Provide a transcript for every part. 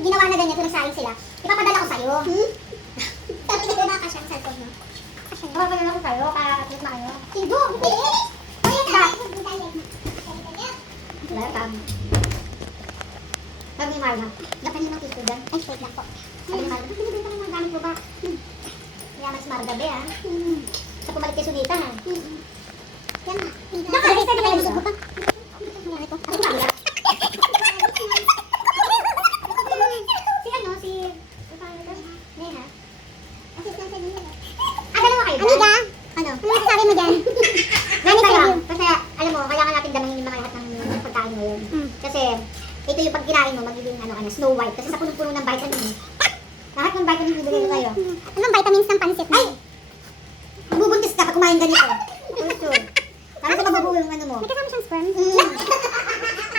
ginawa na ganyan, kung nagsaing sila, ipapadala ko sa'yo. Sabi ko ba kasya ang cellphone mo? Kasya. Ipapadala ko sa'yo, para at-least na kayo. Hindi! Ayan ba? Welcome. Sabi ni Marla, dapat niyo ng tito dyan. Ay, wait lang po. Sabi ni Marla, ba't pinibenta ng mga gamit mo ba? Kaya mas margabi ah. Sa pumalit kay Sunita ha. Yan na. Nakalagay sa tayo gusto ko pa. Ako ba? Si ano, si... Neha. Assistant sa Neha. Dalawa kayo ba? Amiga! Ano? Ano masasabi mo dyan? Nani kayo? Kasi, alam mo, kailangan natin damayin yung mga lahat ng pagkain ngayon. Kasi, ito yung pag kinain mo, magiging ano ka na, Snow White. Kasi sa punong-puno ng vitamin. Lahat ng vitamin bibigay ko kayo. Anong vitamins ng pansit mo? Ay! Mabubuntis ka pag kumain ganito. Sure. Para sa mababuo yung ano mo. May kasama siyang sperm?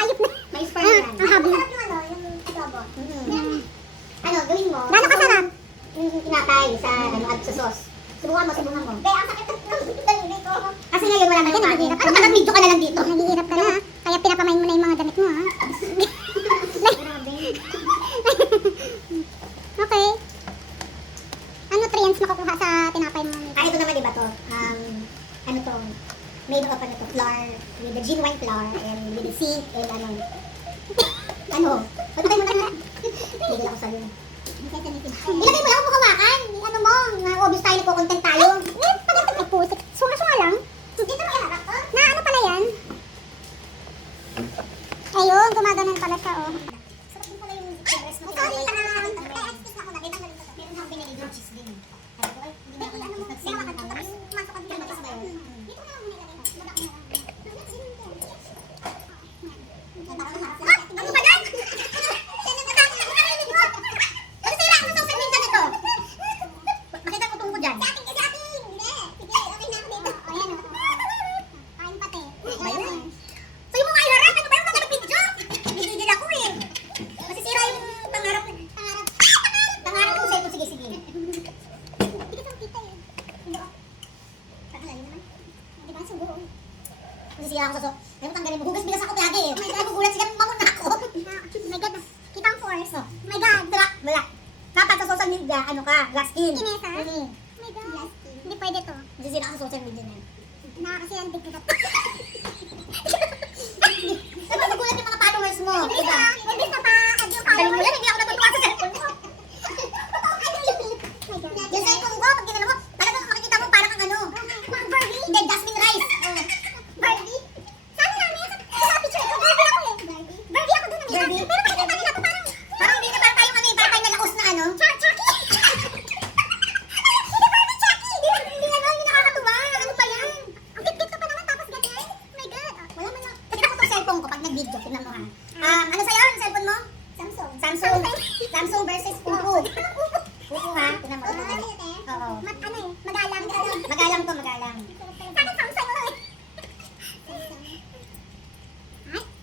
Ayop na. May sperm yan. Ang habi. Masarap yung ano, yung adobo. Ano, gawin mo. Gano'n kasarap? Yung tinapay sa sauce. Subukan mo. Kaya ang sakit ng daliri ko. Kasi ngayon wala na yung kanin. Ano ka nag-video ka na lang dito? Naghihirap ka na ha. Kaya pinapamain mo na yung mga damit mo ha. Okay. Ano nutrients makukuha sa tinapay mo? Ito naman diba to? Ano to? Made of ano to? Flour. With the genuine flour. And with the zinc. And ano? Ano? Patay mo na. Tigil ako sa'yo. Ilagay mo lang kung hawakan. Ano mo? Obvious tayo, nagko-content tayo. Pagkakit ay pusik. Sunga-sunga lang. Dito mo iharap to? Na ano pala yan? Ayun, gumaganon pala siya oh. Sarap din pala yung dress mo. Sorry, excuse na ako. Nakita na rin ito. Meron akong binili yung cheese din. Sabi ko, ay, hindi na ako nag-send ng tapos. Masok ang pinag ba yun? Dito na lang muna ilagay. Wala ko na lang. Ano ba yan? Ano sira ang social media nito? Makita ko tungkol dyan. Sa atin! Hindi! Sige, okay na ako dito. Ayan o. Kain pati. Ayan. Sa'yo mo nga iharap. Ano ba yung mga video? Bigigil ako eh. Masisira yung pangarap. Pangarap ko sa'yo. Sige. Hindi ka sa kita eh. Hindi ako. Kakalayo naman. Di ba? Sugo. Masisira ako sa so. Ayun, tanggalin mo. Hugas bigas ako kaya eh. Ay, magugulat siya. Mamuna ako. My God. Kita ang force. Oh. My God. Wala. Dapat sa social media, ano ka? Glass skin. Kinesa? My God. Glass skin. Hindi pwede to. Masisira ako sa social media na yun. Nakakasiyandig ka. Dapat nagulat yung mga followers mo. Diba? Hindi na pa. Galing mo yan. Hindi ako natutuwa sa cellphone mo. Yung cellphone ko, pag ginala mo, talagang makikita mo parang ang ano. Barbie? Hindi, Jasmine Rice. Barbie? Saan namin? Sa picture ko. Barbie ako eh. Barbie ako doon. Barbie? Pero makikita nila ko parang hindi na parang tayong ano eh. Parang tayong nalaos na ano. Chucky? Hindi Barbie, Chucky. Hindi nakakatuwa. Ano pa yan? Ang tip-tip ka pa naman tapos ganyan. Oh my God. Wala man lang. Tignan ko itong cellphone ko pag nag-video. Tignan mo ha. Ano sa'yo? Ang cellphone mo? Samsung versus Oppo. Oppo ha? Tignan mo. Oo. Magalang. Magalang to, magalang. Sana Samsung mo eh.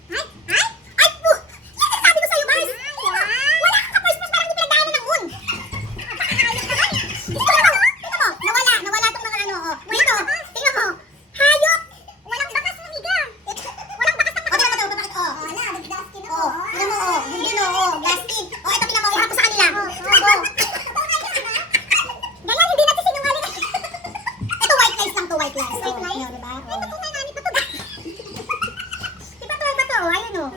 Ay! Yan ang sabi ko sa'yo, Mars! Wala kang ka-first parang hindi pinagdaanan ng moon! Tingnan mo! Nawala tong mga ano, oh. Ito, tingnan mo! Hayop! Walang bakas ng higa! Walang bakas ng mata! Wala, nag-glass skin ako. Tingnan mo, oh. Yun, oh, glass skin. Oh, ito tingnan mo, ihap ko sa kanila. Ganyan, hindi natin sinungaling. Ito white lies lang to, white lies. White lies? Diba? Ay, nani pa to ba? Diba to, oh, ayun oh.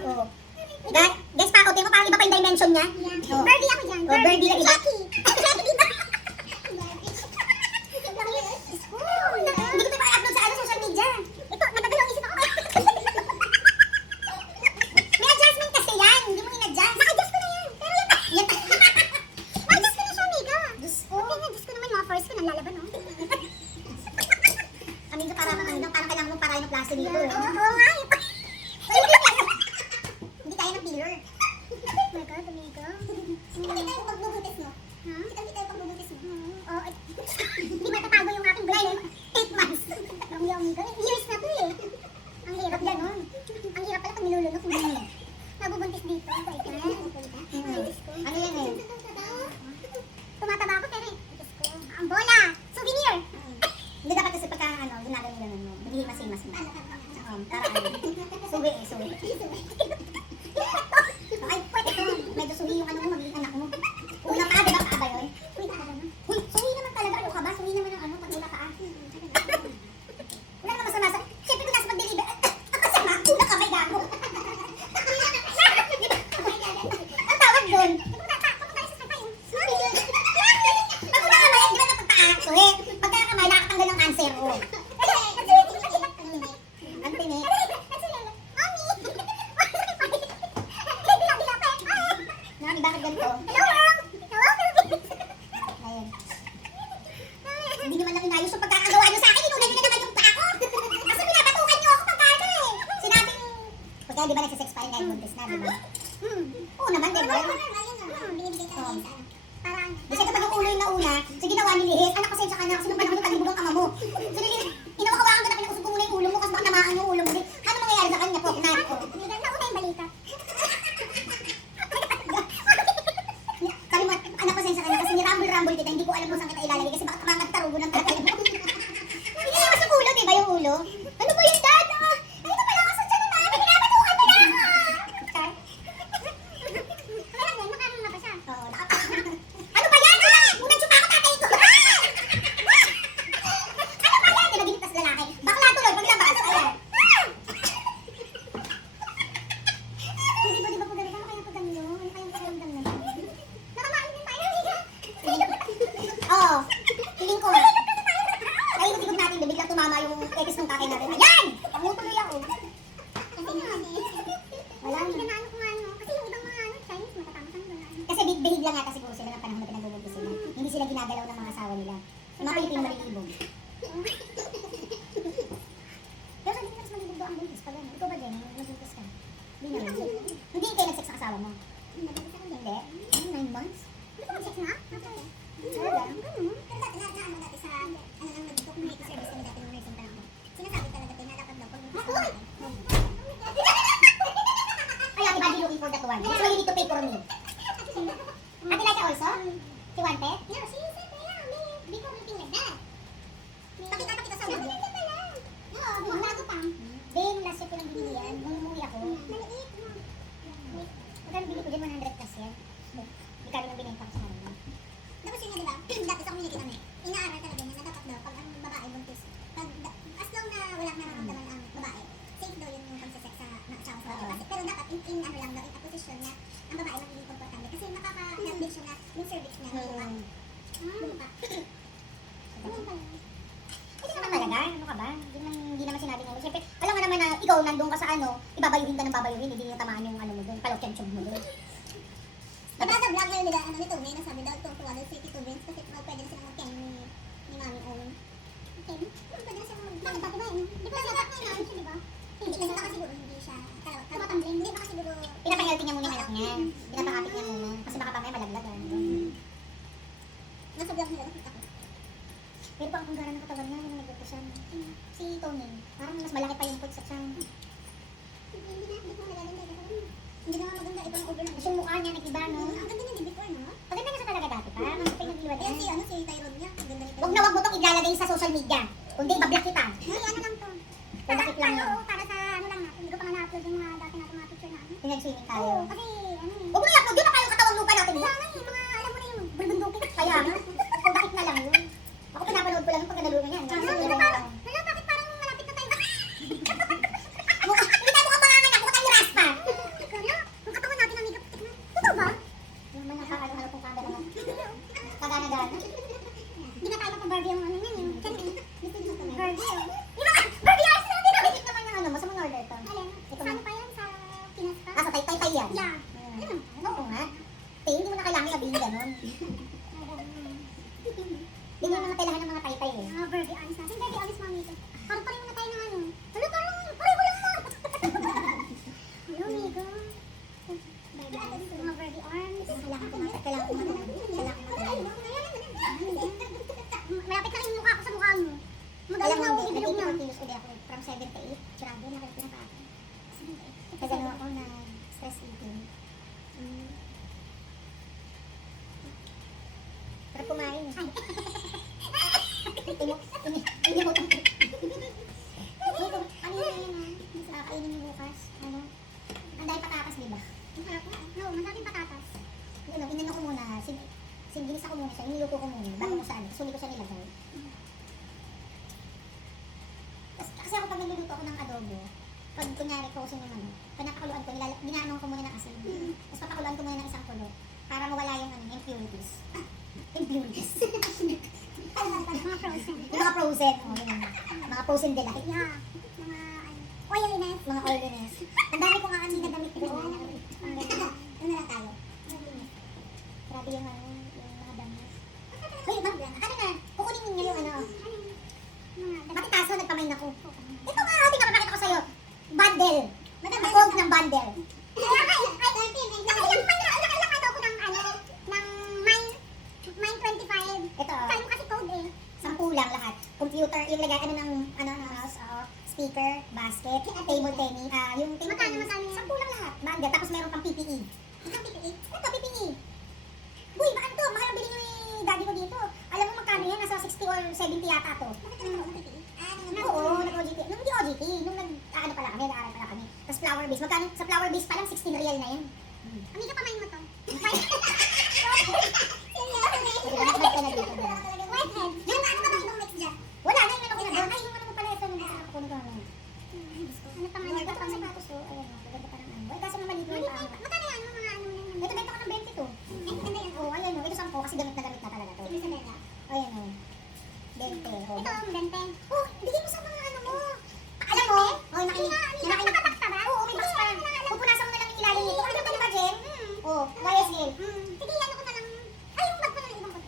Guys, pa, tingnan mo, parang iba pa yung dimension niya. Birdie ako dyan. Birdie lang iba. Jackie dito. Hindi ko ito pa-upload sa social media. Ito, nagdadalawang isip ako. May adjustment kasi yan. Hindi mo in-adjust. Naka-adjust ko na yan. Pero yan. Na-adjust ko na siya, Mika. Diyos ko. Diyos ko naman, mga first ko nalalaban, no? Kami ka parang kailangan mo para yung plasto dito. Oo nga. Hindi kaya ng pillar. Oh my God, Amiga. Hindi tayo magbubutis mo. Normal yun. Binibigay talaga yun sa ano. Parang, kasi kapag yung ulo yung nauna, so ginawa ni Lihes, anak pasensya ka na kasi nung panahon yung talibog ang ama mo. So inawakan ka na pinakusog ko muna yung ulo mo kasi baka tamaan yung ulo mo. Ano mangyayari sa kanya? Poknan. Nauna yung balikat. Sabi mo, anak pasensya ka na kasi nirambol-rambol kita, hindi ko alam kung saan kita ilalagay kasi baka tamangat tarugo ng tatay mo. Hindi naman sa ulo, diba yung ulo? Ano ba yung dad? Ay, ito pala ako sa tiyan na namin, pinapatukan mo na ako! Char? Alam mo, nakarang na ba siya? Oo, ano ba yan? Unang tsupa ako tatay ko! Ano ba yan? Tinaginit na sa lalaki. Bakla tuloy, paglabas. Ayan. Di ba po ganito? Ano kayang pagdami yun? Ano kayang pagdamdam na yun? Nakamaan din tayo. Oo. Feeling ko. Ay, ikot-ikot natin. Biglang tumama yung ekis ng kakay natin. Ayan! Pangutuloy ako. Kasi nga wala na. Ano ko ano. Kasi yung ibang mga Chinese, matatangkang doon. Kasi behig lang yata siguro sila ng panahon na pinagbubunti sila. Hindi sila ginagalaw ng mga asawa nila. Yung mga Pilipino malilibog. Pero hindi ka mas malilibog ang buntis pag ano. Ikaw ba din? Nagbuntis ka? Hindi naman. Hindi kayo nag-sex sa asawa mo? Hindi. 9 months? Hindi ko mag-sex na? Talaga? Pero dati na ano dati sa ano lang nag-community service kami dati nung nursing pa lang ako. Sinasabi talaga tayo na dapat daw pag ay, Ate Buddy looking for that one. So you need to pay for me. Ate Laika also? She wanted? No, she said lang. Before looking like that. Pakita sa mga. No, bago pa. Then, last year ko lang binili yan. Nung umuwi ako. Maliit. Magkano bili ko dyan? 100 plus yan. Hindi kami nang binenta ko sa kanila. Tapos yun nga diba, dati sa community kami, inaaral talaga niya na dapat daw pag ang babae buntis, as long na walang nararamdaman ang babae, safe daw yun yung pagsasex sa asawa sa babae. Kasi, pero dapat in ano lang daw, in a position na ang babae magiging komportable. Kasi makaka-help din siya na yung cervix niya bumuka. Bumuka. Hindi naman talaga, ano ka ba? Hindi naman sinabi niya. Siyempre, alam nga naman na ikaw nandun ka sa ano, ibabayuhin ka ng babayuhin, hindi yung tamaan yung ano mo doon, palokyan mo doon. Diba sa vlog ngayon nila, ano nito, may nasabi daw itong tuwa daw 32 wins kasi pwede na silang mag-10 ni Mami Owen. 10? Pwede na silang mag-10. Bakit ba yun? Di ba sabat na yun siya, di ba? Hindi, kasi baka siguro hindi siya tumatambling. Hindi, baka siguro pinapahealthy niya muna yung anak niya. Pinapakapit niya muna. Kasi baka pamaya malaglagan. Nasa vlog nila, nakita ko. Pero pa ang kung gano'n ng katawan niya, yung nagpupusan. Si Tony, parang mas malaki pa yung foot sa siyang. Hindi ko nagalinday kasi hindi naman maganda ibang over na. Kasi yung mukha niya nag-iba, no? Ang ganda niya before, no? Maganda niya sa talaga dati pa. Mas pinag-iwan niya. Si Tyrone niya. Ang ganda niya. Huwag na huwag mo itong ilalagay sa social media. Kundi ibablock kita. Ay, ano lang to? Padakit lang yun. Para sa ano lang natin. Hindi ko pa nga na-upload yung mga dati natin mga picture natin. Pinag-swimming tayo. Oo, kasi ano eh. Huwag mo na-upload yun. Baka yung katawang lupa natin. Kaya nga eh. Mga alam mo na yung bulbundukit. Kaya nga. Padakit na lang yun. Ako pinapanood ko lang yung pagkadalo niyan. Wala, bakit parang malapit na tayo? Hindi tayo mukhang manganganak. Mukha tayo raspa. Yung katawan natin ang higap. Totoo ba? Yung mga nakakalo kong kada naman. Kagana-gana. Hindi na tayo pa-Barbie ang ano yan. Barbie oh. Barbie eyes natin! Nakikip naman yung ano mo sa mga order to. Alin? Saan pa yan? Sa Pinas pa? Sa Taytay yan? Yeah. Oo nga. Hindi mo na kailangan sabihin gano'n. Hindi mo naman kailangan ng mga Taytay eh. Mga Barbie eyes natin. Barbie eyes mami ito. Parang pareho na tayo ng ano. Ano parang pareho lang mo! Hello, Migo. Mga Barbie arms. Kailangan ko malapit na rin yung mukha ko sa mukha mo. Magaling na ako, ibilog na. Kilos ko din ako from 7 to 8. Sirado na kayo pinapaka. Kasi ano ako na stress eating. Pero kumain eh. Hindi mo ito. Ano yun na yan kainin niyo bukas. Ano? Ang dahil patatas, diba? No, masabing patatas. Inano ko muna. Ginisa ko muna siya. Iniluto ko muna. Bago ko saan. Suli ko siya nilagay. Kasi ako pag nagluluto ako ng adobo, pag kunyari frozen yung ano, pinapakuluan ko, ginaanon ko muna ng asin. Tapos papakuluan ko muna ng isang kulo para mawala yung ano, impurities. Impurities. Mga frozen. Mga frozen. Oh, mga frozen delight. Yeah. Mga oiliness. Mga oiliness. Ang dami ko nga kasi nadamit ko. Ang ganda. Ano na lang tayo? Grabe yung ano, yung mga damit. Uy, ano na? Kukunin niyo yung ano. Pati taso, nagpamain ako. Ito nga, pinapakita ko sa'yo. Bundle. Ako ng bundle. Ay, nakailang man na. yung lagay, ano ng house, speaker, basket, table tennis, yung table tennis. Magkano? 10 lang lahat. Bundle, tapos meron pang PPE. Isang PPE? Ito, PPE. Uy, baan to? Mahal ang bili ni daddy ko dito. Alam mo magkano yan? Nasa 60 or 70 yata to. Bakit ka nagkaroon ng PPE? Oo, nag-OGT. Nung hindi OGT, nung nag-ano pala kami, nag-aaral pala kami. Tapos flower base. Magkano? Sa flower base pa lang, 16 real na yan. Amiga, pamain mo to. Whitehead. Yung ano ba ba ibang mix dyan? Wala na yung ano ko na doon. Ay, yung ano mo pala ito. Ako na doon. Ano pa nga yun? Ito ang sapatos ko. Ayan, maganda pa ng ano. Ay, kaso naman dito yung tao. Magkano yan? Mga ano na yun? Ito, benta ko ng 20 to. Ay, maganda yan. Oo, ayan o. Ito 10 kasi gamit na talaga to. Ito sa benta? Ayan o. 20. Ito ang 20. Oh, bigyan mo sa mga ano mo. Alam mo? Oh, nakatakta ba? Oo, may box pa. Pupunasan mo na lang yung ilalim nito. Ano ba na ba, Jen? Oo, YSL. Sige, ano ko na lang. Ay, yung bag pa ng ibang bag.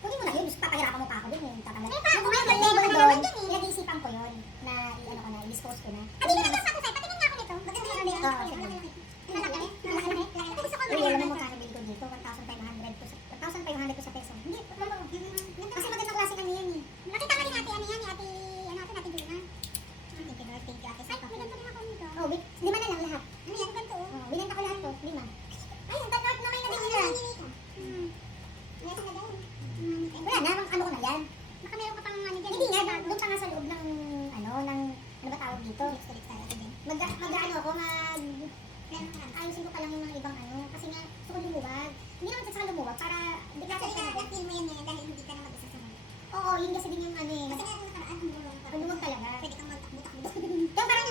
Kunin mo na yun. Papahirapan mo pa ako dun eh. Tatanggal. Yung label doon, pinag-iisipan ko yun. Na, ano ko na, i-dispose ko na. Hindi na nagsasabi sa'yo. Patingin nga ako nito. Maganda yung ano yun. Malaki. Gusto ko Uy, alam mo magkano bili ko dito? 1,500 to sa peso. Hindi, kasi magandang klaseng ano yan eh. Nakita nga ni ate, ano yan, ni ate, ate Juna. Thank you, Lord. Thank you, Ate Ay, Sapa. may ganito rin ako nito. Oh, 5 na lang lahat. Ano yan, ganito oh. Oh, binenta ko lahat to, 5. Ay, ang tanart naman na din nila. Nasa na daw. Wala na, ano ko na yan. Baka meron ka pang ano dyan. Hindi nga, doon pa nga sa loob ng, ano ba tawag dito? Mag-ano ako, ayusin ko pa lang yung mga ibang ano. Kasi nga, gusto ko lumuwag. Hindi naman sa lumuwag, para, di kasi Feel mo yan ngayon dahil hindi ka na mag-isa sa mga. oo, yun kasi din yung ano eh. Kasi nga, nakaraan, Lumuwag talaga. pwede kang magtakbo-takbo. Yung parang,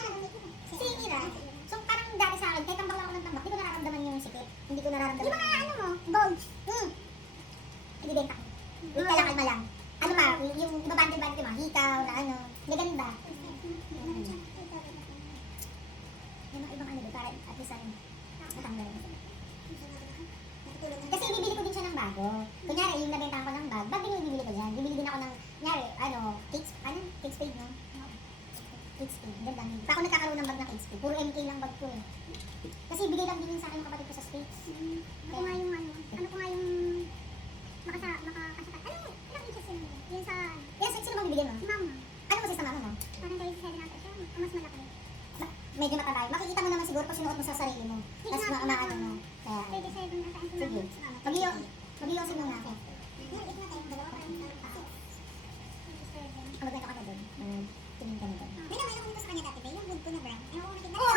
si Ira, so parang dati sa akin, kahit tambak lang ako ng tambak, hindi ko nararamdaman yung sikip. Hindi ko nararamdaman. Yung mga ano mo, bulge. Ibibenta ko. Wait ka lang, kalma lang. Ano pa, yung ibabante-bante mo, hikaw na ano, maganda. Yung mga ibang ano doon, para at least ano, matanggal. Kasi bibili ko din siya ng bago. Kunyari, yung nabentahan ko ng bag bibili ko dyan. Bibili din ako ng, kunyari, Kate Spade, no? Kate Spade, ganda. Pa ako nagkakaroon ng bag na Kate Spade. Puro MK lang bag ko eh. Kasi bigay lang din yun sa akin ng kapatid ko sa States. Ako nga yung ano ko nga yung makakasaka. Anong interest yun? Yun sa... Yes, sino bang bibigyan mo? Si mama. Ano mo sa mama mo? Parang dahil sa 7 natin siya, mas malaki. Medyo matanda. Makikita mo naman siguro kung sinuot mo sa sarili mo. Tapos maano mo. Kaya... 37 natin si mama. Sige. Mag-iyosin mo na ako. Iit na tayo, dalawa parang magbenta ka na doon. Tingin ka na doon. May naman ako dito sa kanya dati, ba? Yung wood ko na brown. Ano ko nakita? Oo,